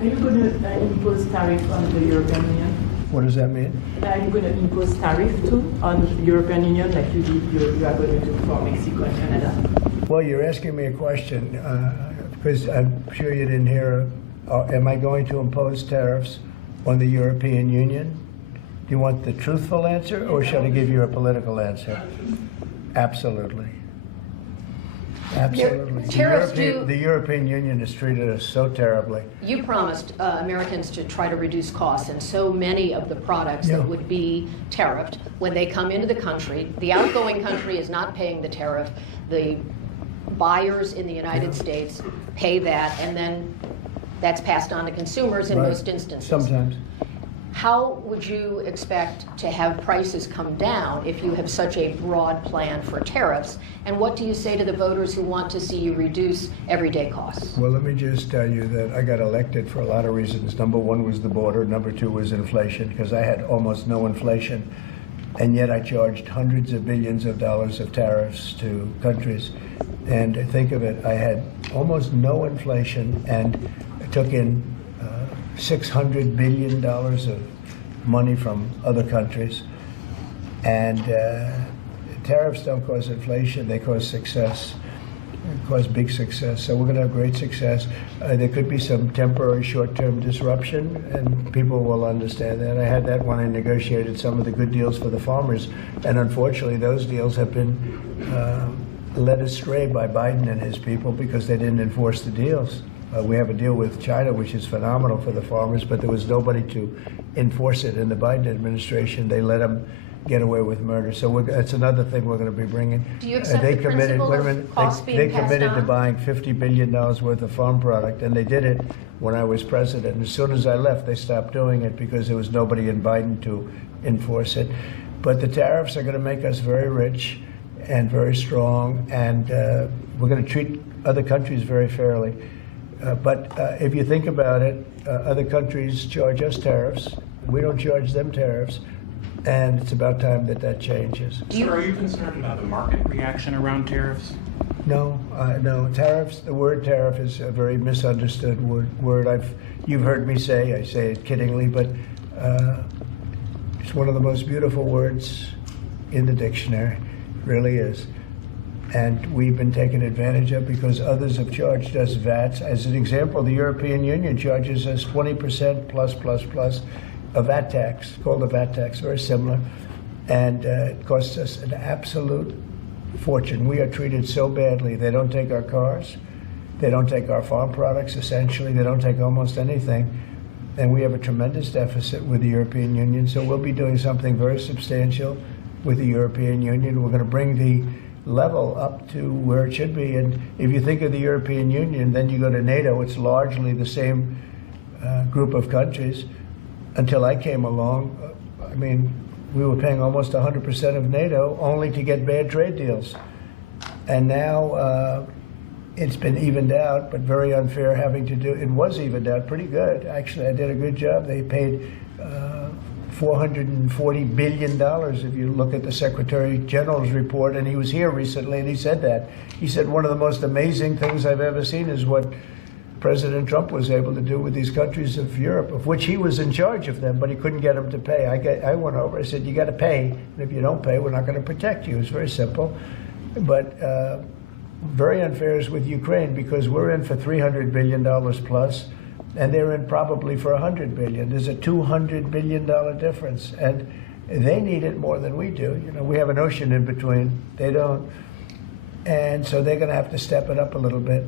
Are you going to impose tariff on the European Union? What does that mean? Are you going to impose tariff too on the European Union like you are going to do for Mexico and Canada? Well, you're asking me a question because I'm sure you didn't hear. Am I going to impose tariffs on the European Union? Do you want the truthful answer, or should I give you a political answer? Absolutely. Absolutely. The European Union has treated us so terribly. You promised Americans to try to reduce costs, and so many of the products that would be tariffed, when they come into the country, the outgoing country is not paying the tariff. The buyers in the United States pay that, and then that's passed on to consumers in most instances. Sometimes. How would you expect to have prices come down if you have such a broad plan for tariffs? And what do you say to the voters who want to see you reduce everyday costs? Well, let me just tell you that I got elected for a lot of reasons. Number one was the border. Number two was inflation, because I had almost no inflation. And yet I charged hundreds of billions of dollars of tariffs to countries. And think of it, I had almost no inflation and took in $600 billion of money from other countries. And tariffs don't cause inflation, they cause success, cause big success. So we're going to have great success. There could be some temporary short-term disruption, and people will understand that. I had that when I negotiated some of the good deals for the farmers. And unfortunately, those deals have been led astray by Biden and his people because they didn't enforce the deals. We have a deal with China, which is phenomenal for the farmers, but there was nobody to enforce it in the Biden administration. They let them get away with murder. So that's another thing we're going to be bringing. Do you accept the principle of costs being passed on? They committed to buying $50 billion worth of farm product, and they did it when I was president. And as soon as I left, they stopped doing it because there was nobody in Biden to enforce it. But the tariffs are going to make us very rich and very strong, and we're going to treat other countries very fairly. But if you think about it, other countries charge us tariffs. We don't charge them tariffs. And it's about time that that changes. Sir, are you concerned about the market reaction around tariffs? No, no. Tariffs, the word tariff is a very misunderstood word. You've heard me say, I say it kiddingly, but it's one of the most beautiful words in the dictionary. It really is. And we've been taken advantage of because others have charged us VATs. As an example, the European Union charges us 20% plus a VAT tax, called a VAT tax, very similar. And it costs us an absolute fortune. We are treated so badly. They don't take our cars. They don't take our farm products, essentially. They don't take almost anything. And we have a tremendous deficit with the European Union. So we'll be doing something very substantial with the European Union. We're going to bring the level up to where it should be. And if you think of the European Union, then you go to NATO, it's largely the same group of countries. Until I came along, I mean, we were paying almost 100% of NATO only to get bad trade deals. And now it's been evened out, but very unfair having to do, it was evened out pretty good. Actually, I did a good job. They paid $440 billion if you look at the Secretary General's report, and he was here recently and he said that. He said one of the most amazing things I've ever seen is what President Trump was able to do with these countries of Europe, of which he was in charge of them, but he couldn't get them to pay. I went over, I said, you got to pay, and if you don't pay, we're not going to protect you. It's very simple. But very unfair is with Ukraine because we're in for $300 billion plus, and they're in probably for $100 billion. There's a $200 billion difference, and they need it more than we do. You know, we have an ocean in between. They don't. And so they're going to have to step it up a little bit.